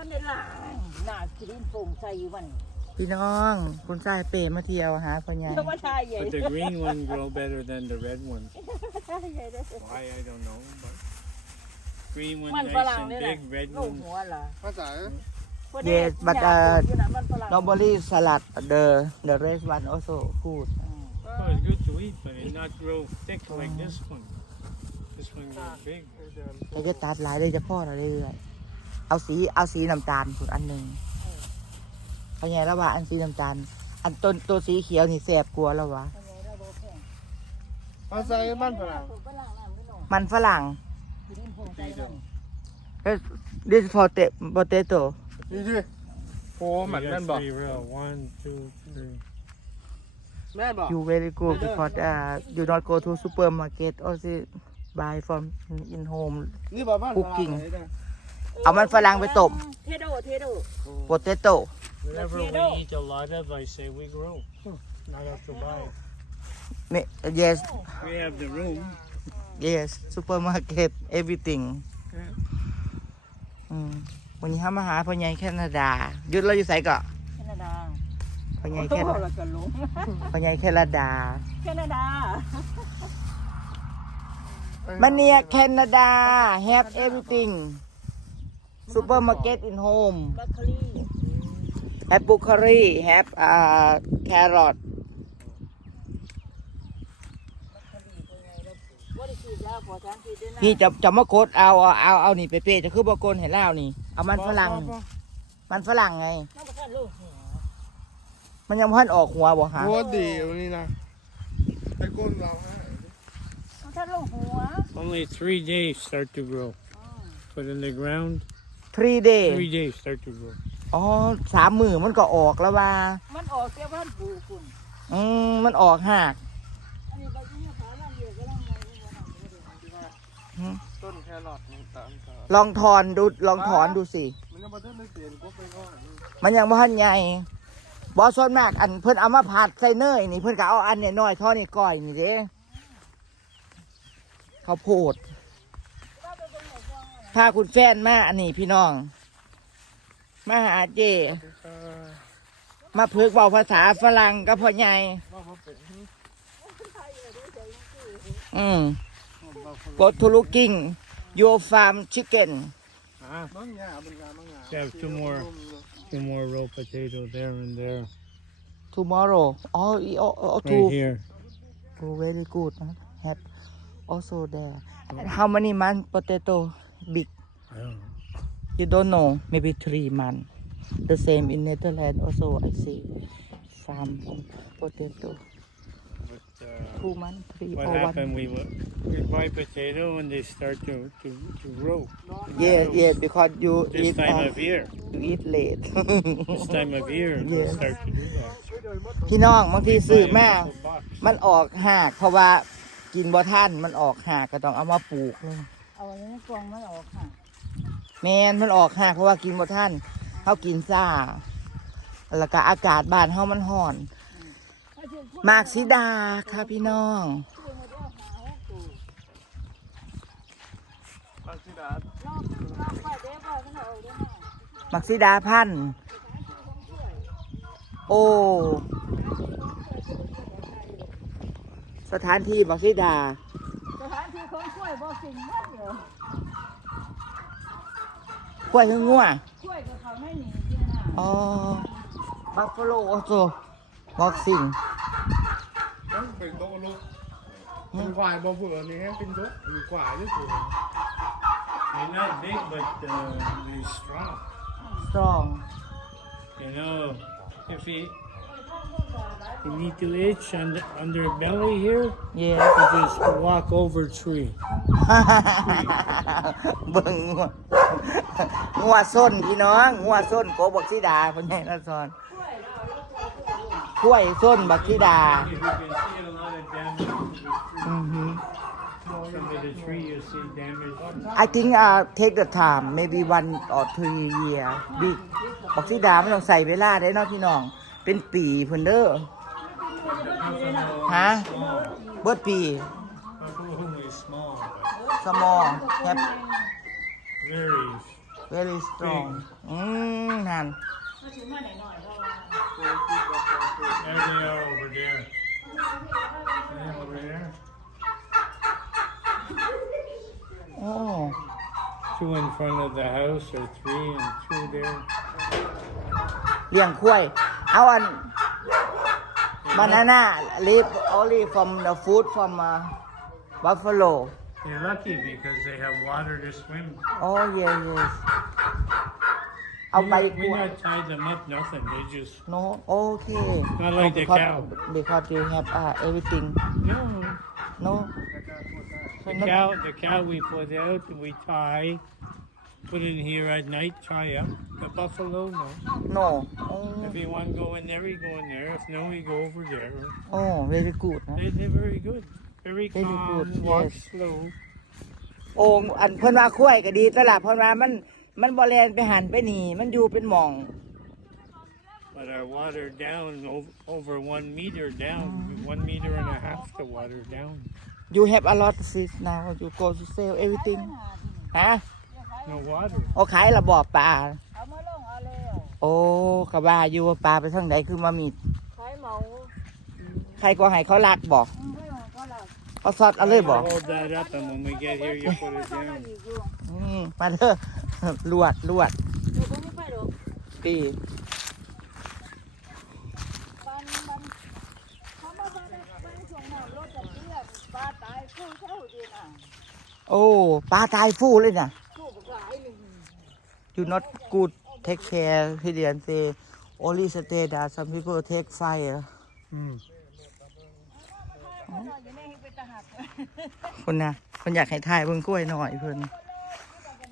ท่านในหลังหน้ากินโป่งใส่อยู่มันพี่น้องคุณชายเปรมาเที่ยวหาพ่อใหญ่ เจ้าว่าชายใหญ่ But the green one grow better than the red one. ชายใหญ่ได้ Why I don't know, but green one มัน nice ฝรั่ง and เนี่ยนะ big, red ลูก one หัวเหรอภาษา Yes, but, uh, มันฝรั่ง normally salad the the red one also good Oh, it's good to eat, but it not grow thick like this one. This one grow big. เราจะตัดหลายเลยจะพ่อเราเรื่อยๆ เอาสีเอาสีน้ำตาลคุณอันหนึ่งเขาไงและวว่าอันสีน้ำตาล อันต้นตัวสีเขียวนี่แสบกลัวแล้ววะเอาใส่มันฝรั่งมันฝรั่งเดี๋ยวพอเตะพอเตะโตนี่ดิโอ้มันแม่นบอก You very good because uh, you not go to supermarket or buy from in home cooking. เนี่ยเอามันฝรั่งไปตบเทโดเทโด potato Whatever we Potato. eat a lot of, I say we grow. Not have to buy. Me- yes We have the room. yes supermarket everything อืมวันนี้ห้ามาหาพ่อใหญ่แคนาดาหยุดเราอยู่ใส่ก็แคนาดาพ่อใหญ่โอ้แคโหนาแล้วก็หลงพ่อใหญ่แคนาดา แคนาดา มันเนี่ยแคนาดา have everything supermarket in home บัคคลี have bakery have uh, carrot ว่าได้ฉีดยาพอช้างฉีดด้วยนะพี่จะจะมาโคดเอาเอาเอาเอานี่ไปเป้จะคือบอกโกนเห็นแล้วนี่ เอามันฝรั่ง มันฝรั่งไงน้องประกันลูกหัวมันยังพันออกหัวบ่ฮะโคตรดีวันนี้นะไอ้ก้นเราให้น้องท่านลูกหัว Only three days start to grow. Put in the ground, three day three days start to grow. อ๋อสามมือมันก็ออกแล้วว่า มันออกเสียบ้านปูคุณอืมมันออกหักอันนี้ใบยี่ห้อฟ้าบ้านเดียวก็ต้องมองว่าทำไม่ได้ต้นแครอทนี่ตามสารลองถอนดูลองถอนดูสิ มันยังมาเทิดไม่เปลี่ยนก็ไปก่อนมันยังบ่ทันใหญ่บอส่วนมากอันเพิ่นเอามาผัดใส่เนยนี่เพิ่นก็เอาอันเนี่ยน้อยเท่อนี่ก้อยนี่เด้ข้าวโพด พาคุณแฟนมาอันนี้พี่น้อง มาหาเจ มาพึกเว้าภาษาฝรั่งกับพ่อใหญ่ว่าเขาเป็นอืม go to looking your farm chicken Ah, บางอย่างเป็นงานบางอย่าง Have two more. two more row potato there and there. tomorrow oh oh, oh Right two here. Oh, very good. huh? Have also there. And how many month potato big? I don't know. You don't know. Maybe three month. The same in Netherlands also I see farm potato. But uh, Two month, three what or one. happened? We wa- we buy potato when they start to to, to grow. Yes, yes, because you This eat time uh, of year. you eat late. This time of year they Yes. start to do that. พี่น้องบางทีซื้อ Buy a มา couple bucks. มันออกหากเพราะว่ากินบ่ท่านมันออกหากก็ต้องเอามาปลูกเลย เอาอันนี้กวางมันออกค่ะแมนมันออกหากเพราะว่ากินบ่ท่านเขากินซ่า แล้วก็อากาศบ้านเฮามันร้อนหมากสีดาค่ะพี่น้องภาษีดาลอกลอกไปเด้บ่มันออกได้ไหมหมากสีดาพันธุ์โอ้ สถานที่หมากสีดา สถานที่ของกล้ วยบ่สิ่งมันเหรอกล้วยหึงงัวกล้วยกับเขาไม่หนีที่น่ะอ๋อบัฟฟาโลโอโซบอกสิ่งต้องเป็นโต๊ะลูกมันควายบ่เผื่อนี่ให้เป็นโต๊ะมีควายด้วยเผื่อ They're not big, but uh, they're strong. สตรอง You know, if you you need to itch on the under belly here, เย่ you just walk over tree. เบิ่งงัวงัวส้นพี่น้องงัวส้นโกบักสีดาพ่อใหญ่ละซอนกล้วยส้นบักสีดา You can see a lot of damage to the tree. อือหือ From the tree, you see damage. I think uh take the time maybe one or two year big บักสีดาไม่ต้องใส่เวลาได้เนาะพี่น้อง เป็นปีเพิ่นเด้อ ฮะเบิดปี Only small, สมอแฮป very very strong อืมนั่น มาถึงมาหน่อยๆก็ว่า There they are over there. Yeah, over there. โอ้ Two in front of the house, or three, and two there. เลี้ยงควายเอาอัน banana leaf only from the food from uh, buffalo. They're lucky because they have water to swim. Oh yes, yes. We, not- we not tied them up, nothing. They just No, okay. Not like the because, cow. Because you have uh, everything. no. No. The cow, the cow we put out, we tie, put in here at night, tie up. The buffalo, no. no If you want to go in there, we go in there. If no, we go over there. oh very good นะ They, they're very good. Very Very calm, good, walk yes. slow. โอ้อันเพิ่นว่าคุ้ยก็ดีตลาดเพิ่นว่ามันมันบ่แลนไปหันไปหนีมันอยู่เป็นหม่อง But our water down over, over one meter down, one meter and a half to water down. you have a lot of fish now you go to sell everything ฮะ No water. โอ้ขายระบอบปลา เอามาลงเอาแล้วโอ้กะว่าอยู่ว่าปลาไปทางใดคือมามีขายเหมาใครก็ให้เขาลักบอกอืมให้ของเขาละเขาซอดเอาเลยบอก Hold that up, and when we get here, you put it เขาละ down. อีกอยู่นี่มาเถอะ ลวดลวดเดี๋ยวผมไม่ไปหรอกปีบ้านบ้านเขามาบ้านบ้านช่วงน้ำรถจะเตี้ยปลาตายคู่เท่าดีน่ะโอ้ปลาตายฟูเลยนะ คู่บักหลายหนึ่ง you not good take care พี่เดียน say only stay there some people take fire Hmm. เขานอนอยู่ในให้เป็นทหารคนนะคนอยากให้ถ่ายเบิ่งกล้วยหน่อยเพิ่น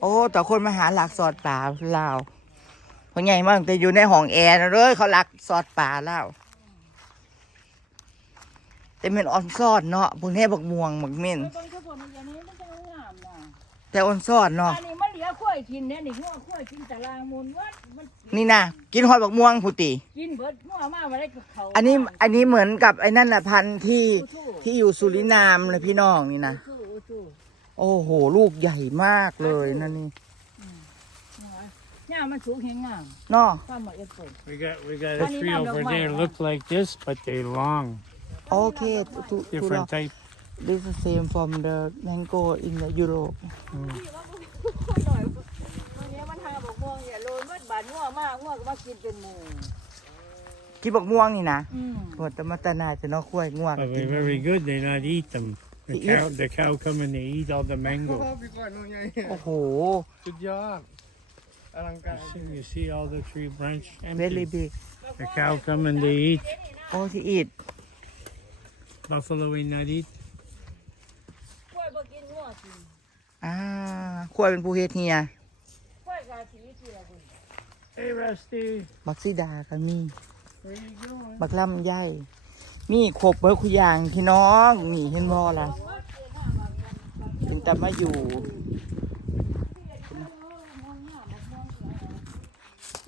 โอ้แต่คนมาหาหลักสอดป่าลาวเพราะไงมากแต่อยู่ในห้องแอร์นะเลยเขาหลักสอดป่าลาวแต่เป็นออนซอดเนาะพวกนี้บักม่วงบักเม่นไม่ต้องเฉพาะมันอย่างนี้มันจะงามนะแต่ออนซอดเนาะอันนี้ มันเหลือข้อยกินเนี่ยนี่ง้อข้อยกินตารางมูลวัดมันนี่นะกินหอยบักม่วงพุติกินเบิดง้อมามาได้กับเขาอันนี้อันนี้เหมือนกับไอ้นั่นน่ะพันธุ์ที่อู้ที่อยู่สุรินามเลยพี่น้องนี่นะทู่อู้ทู่โอ้โห ลูกใหญ่มากเลยนั่นนี่เนี่ยมันสูงแหงงามเนาะป้าหมอเอฟเปิล We got we got a Honey, tree now over don't there. mind, Look like this, but they long, โอเคทุทุ different type. this is same from the mango in the Europe พี่ว่า ง้อมากง้อก็มากินเป็นหมูกินบักม่วงนี่นะอืมหมดแต่มาแตนาจะเนาะคุ้วยง่วง But they're very good. They not eat them. The They cow, the cow come and they eat all the โอ้ mango. พี่ก้อยน้องใหญ่โอ้โห สุดยอดอลังการ You see, you see all the tree branch very empty. big The cow come and they eat. โอ้ที่อีด Buffalo we not eat. กล้วยบ่กินง้อกินอ่าคุ้วยเป็นผู้เฮ็ดเฮีย กล้วยกาสีที่ละคุณ Hey, Rusty. บักซิดาก็มี Where you going? บักลำใหญ่ มีครบเบิดคุอย่างพี่น้องนี่เห็นบ่ล่ะเป็นแต่มาอยู่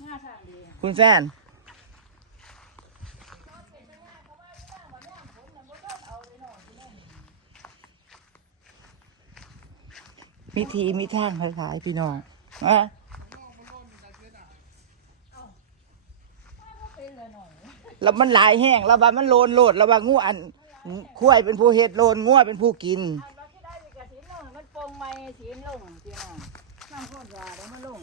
ง่าทางดีคุณแฟน มีทีมีทางหลายๆพี่น้องอะ เป็นเลยหน่อย แล้วมันหลายแห้งแล้วว่ามันโลนโลดแล้วว่างูอันคุ้วยเป็นผู้เฮ็ดโลนงัวเป็นผู้กินอันว่าที่ได้มีกระสีลงมันโปร่งไม้สีลงจีน่ะน้ำข้นว่าแล้วมันลง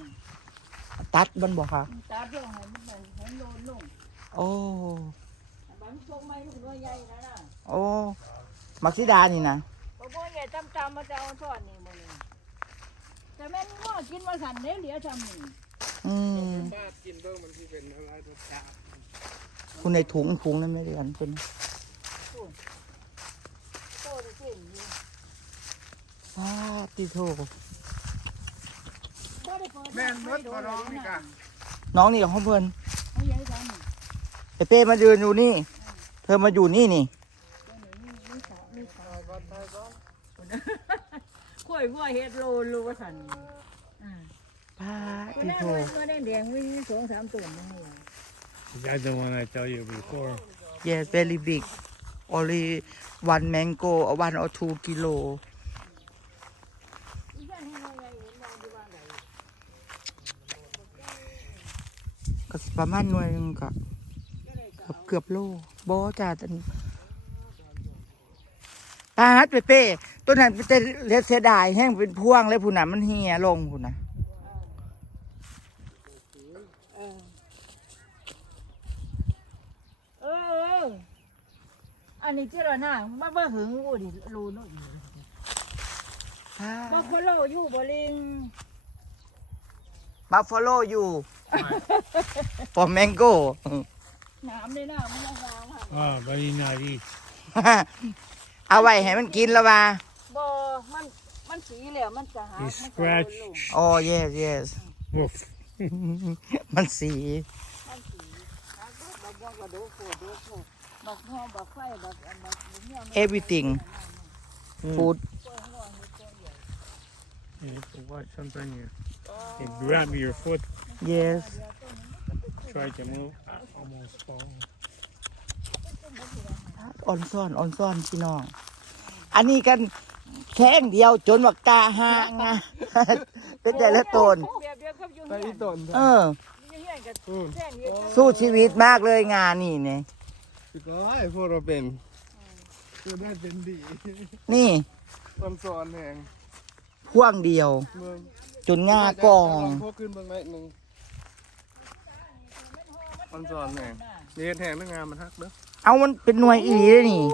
ตัดมันบอกค่ะตาเพียงให้มันเป็นให้โลนลงโอ้อันว่ามันโปร่งไม้ลูกน้อยใหญ่นะน่ะโอ้มักซิดานี่นะบ่บ่ใหญ่ตำตำมาจะเอาทอดนี่มื้อนี้แต่แม่นง้อกินมาสั่นเด้เหลือทำนี่อืม บ้ากินเบิ้งมันที่เป็นอะไรรสชาติ คุณในถุงถุงนั่นไม่เรียนคุณโตได้เส้นอยู่ว้าติโทบ่ได้เปิดแม่นเบิดขอร้องนี่กะน้องนี่ของเพื่อนเอาใหญ่ทำนี่ไอเป้มายืนอยู่นี่ เธอมาอยู่นี่นี่กล้วยบัวเฮ็ดโลโลว่าสั่นอ่าว้าตัวติแรกโทเลยตัวแดงแดงๆวิ่งสองสามตัวนี่เล ย That's the one I tell you before. yes very big only one mango one or two kilo ก็ประมาณหน่วยนึงก็เกือบเกือบโลบ่จ้าจันปาดเปเป้ตัวนั้นเป็นเล็ดเสียดายแห้งเป็นพวงเลยผู้น่ะมันเหี่ยลงผู้น่ะเออเออเอออันนี้ที่เราหน้ามาบ่หึงอูดิรูนู่นบ่คนโลอยู่บ่ลิงบัฟฟาโลอยู่ for mango น้ำในหน้ามันยังวางค่ะ Ah, very nice. เอาไว้ให้มันกินแล้วว่าบ่มัน มันสีแล้วมันจะหา You มันจะ scratch. ลงโอ้ yes yes Woof. มันสีมันสี everything food You need to watch something. You, you grab your foot, yes try to move. Ah, Almost fall. อ่อนซ่อนอ่อนซ่อนพี่น้อง อันนี้กันแข้งเดียวจนวักตาหางะเป็นแต่ละตน แบบเดียวกับอยู่ไปเฮียอีนต้นเอออยู่เฮียน กับแท่งเดียวกันสู้ชีวิตมากเลยงานนี่เนี่ยสิก้อยพวกเราเป็นคือได้เป็นดีนี่ต้นสอนแหงพ่วงเดียว เมืองจนง่ากอง พวกขึ้นเบางไม้หนึ่งต้นสอนแหงนี่เฮ็ดแหงนึกงามมันฮักเด้อเอามันเป็นหน่วยอีหลีเลยนี่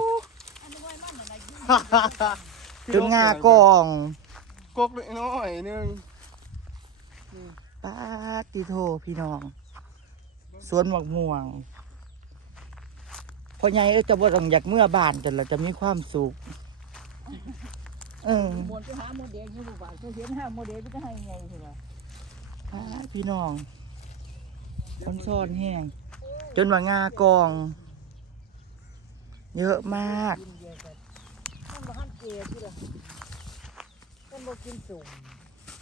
จนง่ากอง กกเล็กน้อยหนึง ป้าติโทพี่น้อง สวนหมวกม่วงพ่อใหญ่เอ้ยจะบ่ต้องอยากเมื่อบ้านกันเราจะมีความสุขเออหมดไปหาโมเดลอยู่บ่าวเขาเห็นหาโมเดลจะให้ไงใช่ป่ะป้าพี่น้องคนซ่อนแห้งจนว่างากอง เยอะมากกินเดียวกันมันบ่หันเกลือที่ละมันบ่กินสุ่ม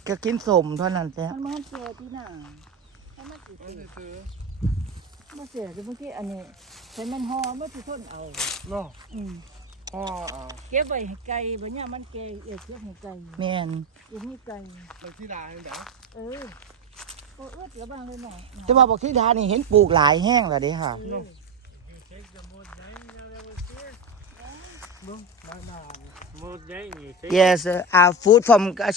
ก็กินสมเท่านั้นแหละมันบ่หันเกลือที่หน้ามันมากินไม่ได้ซื้อมาเสียจะเมื่อกี้อันนี้ใช้มันห่อมันสิทนเอาเนาะอืมพ่อเอาเก็บไว้ให้ไก่บ่เนี่ยมันแก่เอียดเก็บให้ไก่แม่นอยู่มีไก่ไปที่ดาให้เด้อเออโอ้เอื้อละบางเลยเนาะจะว่าบอกที่ดานี่เห็นปลูกหลายแห้งแล้วเด้ค่ะเออ You take the mold down that was here? ได้ดา Mold down, you take yes uh, food from uh,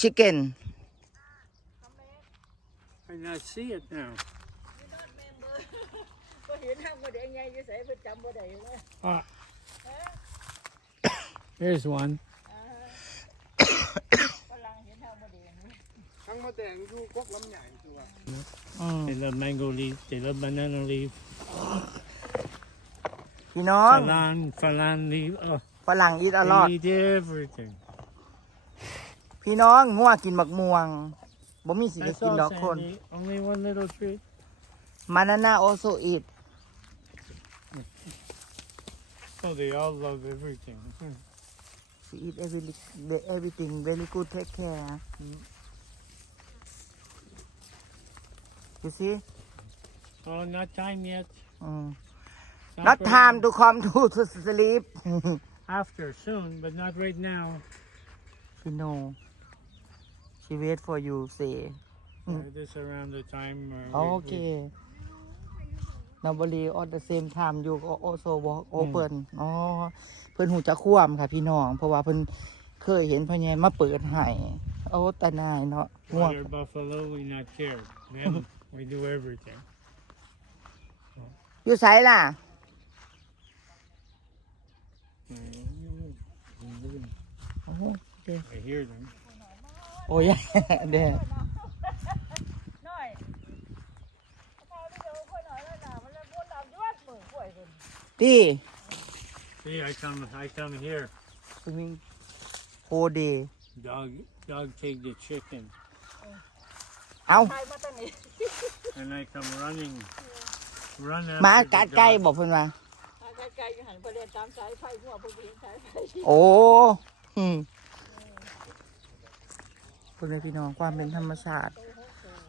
chicken I not see it now. ก็เห็นห้ามบ่ได้ไงอยู่ไสเพิ่นจำบ่ได้เลย Ah. There's one. ฝรั่งเห็นห้ามบ่ได้นี่ทั้งมาแต่งอยู่กกลำใหญ่ตัวอืม They love mango leaf. They love banana leaf. พี่น้อง Falan, falan leaf. Oh, ฝรั่งอีทอ they ลอด eat everything. พี่น้องงัวกินบักม่วง บ่มีสิได้ That's กิน all, ดอกคน Sandy. Only one little tree. มานาน่า also eat Oh, they all love everything. Hmm. she eat every everything very good take care you see Oh, not time yet. อืม Not not right time now. to come to to sleep After, soon, but not right now. she know she wait for you say Uh, this around the time. Uh, we- we- โอเค nobody at the same time you also walk open อ๋อเพิ่นหูจะคว่ำค่ะพี่น้อง เพราะว่าเพิ่นเคยเห็นพ่อใหญ่มาเปิดให้โอ้ตาหนายเนาะง่วง Water buffalo, we not care. Them, we do everything. อยู่ไสล่ะโอ้โห I hear them. โอ้ยเด้น้อยพอที่เดี๋ยวค่อยหน่อยแล้วน่ะมันเลยบ่ตามยวดมือกล้วยเพิ่นที่ See, I come, I come here. สวิงโฮเด Dog, dog take the chicken, เอาใครมาตั้งนี้ and I come running, run หมา after กัด the ไก่ dog. บอกเพิ่นว่า ไกลๆอยู่หันไปเรียนตามสายไฟหัวเพิ่นบ่เห็นสายไฟโอ้อืมเพิ่นเลยพี่น้องความเป็นธรรมชาติ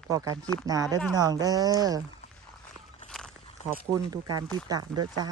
พอการคลิปหนาเด้อพี่น้องเด้อขอบคุณทุกการติดตามเด้อจ้า